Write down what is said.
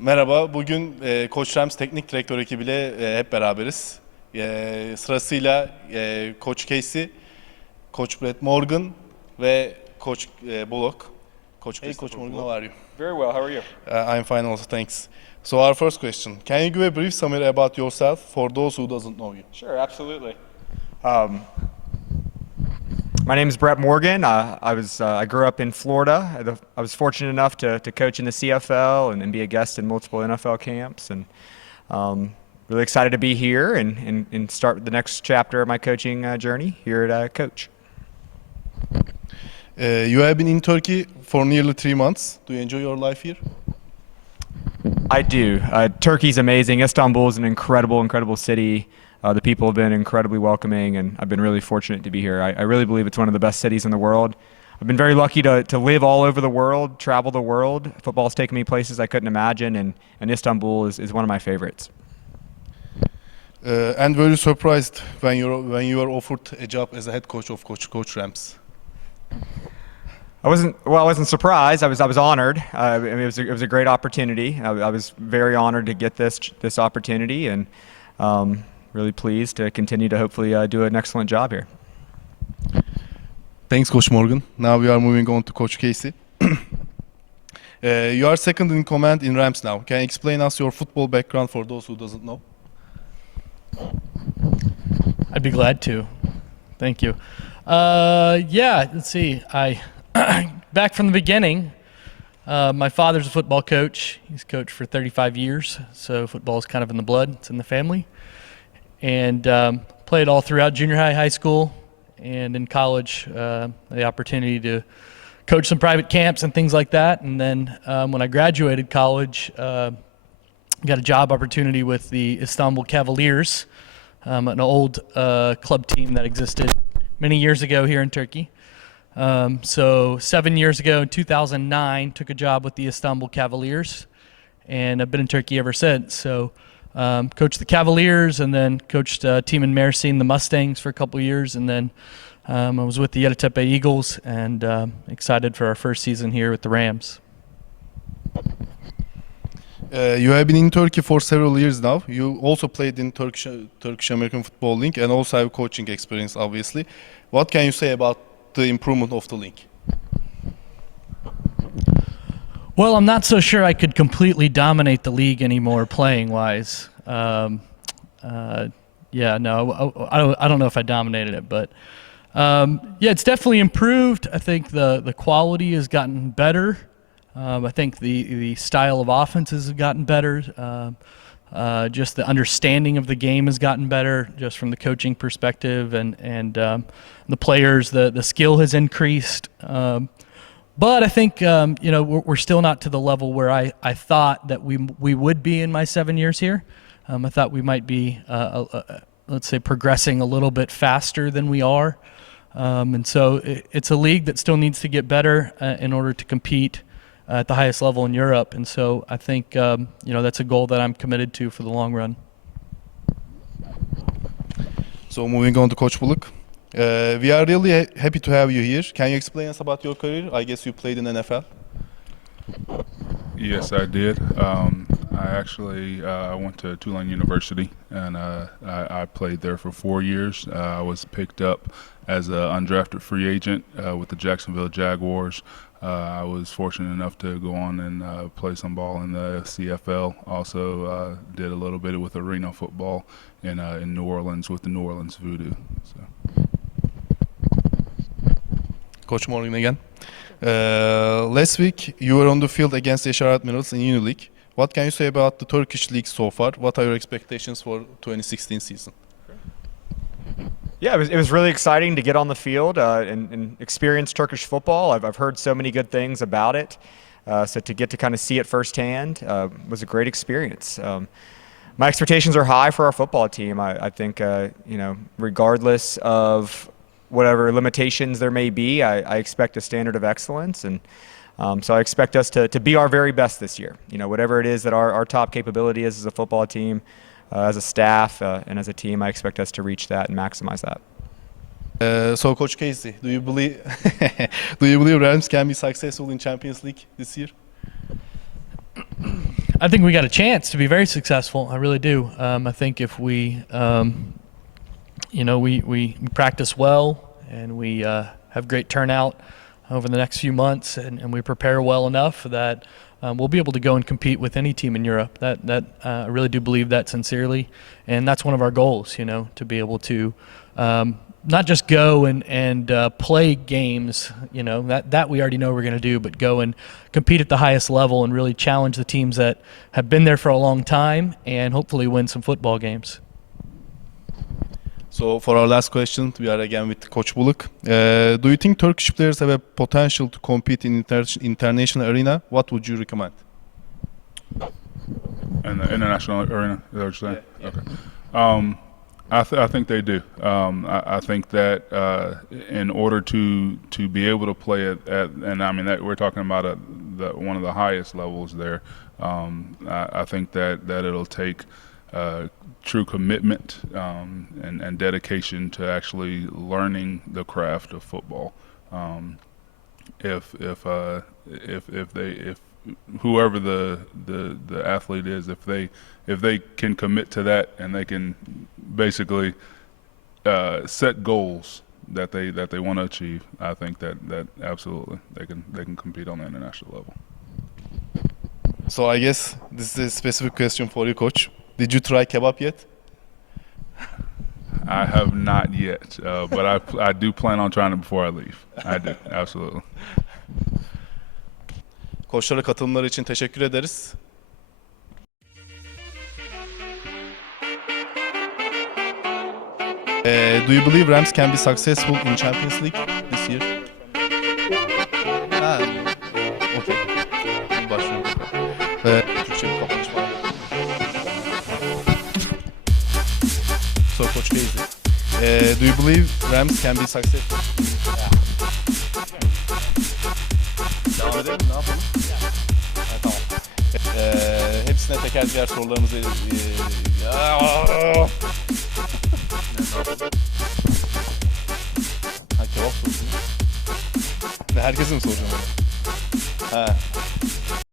Merhaba, bugün Koç Rams Teknik Direktör ekibiyle hep beraberiz. Sırasıyla Koç Kasey, Koç Brett Morgan ve Koç Bullock. Hey Coach Morgan, how are you? Very well. How are you? I'm fine also, thanks. So our first question, can you give a brief summary about yourself for those who doesn't know you? Sure, absolutely. My name is Brett Morgan. I grew up in Florida. I was fortunate enough to coach in the CFL and be a guest in multiple NFL camps, and really excited to be here and start the next chapter of my coaching journey here at Coach. You have been in Turkey for nearly 3 months. Do you enjoy your life here? I do. Turkey's amazing. Istanbul is an incredible city. The people have been incredibly welcoming, and I've been really fortunate to be here. I really believe it's one of the best cities in the world. I've been very lucky to live all over the world, travel the world. Football's taken me places I couldn't imagine, and Istanbul is one of my favorites. And were you surprised when you were offered a job as a head coach of Coach Rams? I wasn't surprised. I was honored. It was a great opportunity. I was very honored to get this opportunity, and really pleased to continue to hopefully do an excellent job here. Thanks, Coach Morgan. Now we are moving on to Coach Kasey. You are second in command in Rams now. Can you explain us your football background for those who doesn't know? I'd be glad to. Thank you. Yeah, let's see. Back from the beginning, my father's a football coach. He's coached for 35 years, so football is kind of in the blood. It's in the family. And played all throughout junior high school, and in college, the opportunity to coach some private camps and things like that. And then when I graduated college, got a job opportunity with the Istanbul Cavaliers, an old club team that existed many years ago here in Turkey. So 7 years ago, in 2009, took a job with the Istanbul Cavaliers, and I've been in Turkey ever since. So coached the Cavaliers, and then coached a team in Mersin, the Mustangs, for a couple years, and then I was with the Yeditepe Eagles, and excited for our first season here with the Rams. You have been in Turkey for several years now. You also played in Turkish American Football League and also have coaching experience, obviously. What can you say about the improvement of the league? Well, I'm not so sure I could completely dominate the league anymore playing-wise. Yeah, no, I don't know if I dominated it, but yeah, it's definitely improved. I think the quality has gotten better. I think the style of offenses have gotten better. Just the understanding of the game has gotten better, just from the coaching perspective, and the players, the skill has increased. But I think you know, we're still not to the level where I thought that we would be in my 7 years here. I thought we might be, let's say, progressing a little bit faster than we are. And so it's a league that still needs to get better in order to compete at the highest level in Europe. And so I think you know, that's a goal that I'm committed to for the long run. So moving on to Coach Bullock. We are really happy to have you here. Can you explain us about your career? I guess you played in NFL. Yes, I did. I actually went to Tulane University, and I played there for 4 years. I was picked up as an undrafted free agent with the Jacksonville Jaguars. I was fortunate enough to go on and play some ball in the CFL. Also did a little bit with arena football in New Orleans with the New Orleans Voodoo. So. Coach Morgan again. Last week you were on the field against the Yaşar Admirals in Unileague. What can you say about the Turkish league so far? What are your expectations for 2016 season? Yeah, it was really exciting to get on the field and experience Turkish football. I've heard so many good things about it, so to get to kind of see it firsthand was a great experience. My expectations are high for our football team. I think you know, regardless of whatever limitations there may be, I expect a standard of excellence, and so I expect us to be our very best this year. You know, whatever it is that our top capability is as a football team, as a staff, and as a team, I expect us to reach that and maximize that. So, Coach Kasey, do you believe Rams can be successful in Champions League this year? I think we got a chance to be very successful. I really do. I think if we, we practice well and we have great turnout over the next few months, and we prepare well enough that we'll be able to go and compete with any team in Europe. I really do believe that sincerely, and that's one of our goals. To be able to not just go and play games. That we already know we're going to do, but go and compete at the highest level and really challenge the teams that have been there for a long time, and hopefully win some football games. So for our last question, we are again with Coach Bullock. Do you think Turkish players have a potential to compete in international arena? What would you recommend? In the international arena, is that what you're saying? Yeah. Okay. I think they do. I think that in order to be able to play at and I mean that we're talking about one of the highest levels there. I think that it'll take true commitment and dedication to actually learning the craft of football. If whoever the athlete is, if they can commit to that and they can basically set goals that they want to achieve, I think that absolutely they can compete on the international level. So I guess this is a specific question for you, Coach. Did you try kebap yet? I have not yet, but I do plan on trying it before I leave. I do, absolutely. Koçlara katılımları için teşekkür ederiz. Do you believe Rams can be successful in Champions League this year? Okay. Başlıyorum. Türkçe bir kapanış var. So Coach Kasey, do you believe Rams can be successful? Devam edelim, ne yapalım? Tamam. Hepsine teker teker sorularımızı... Ha, kebap sorusu. Herkese mi soracağım onu? Ha.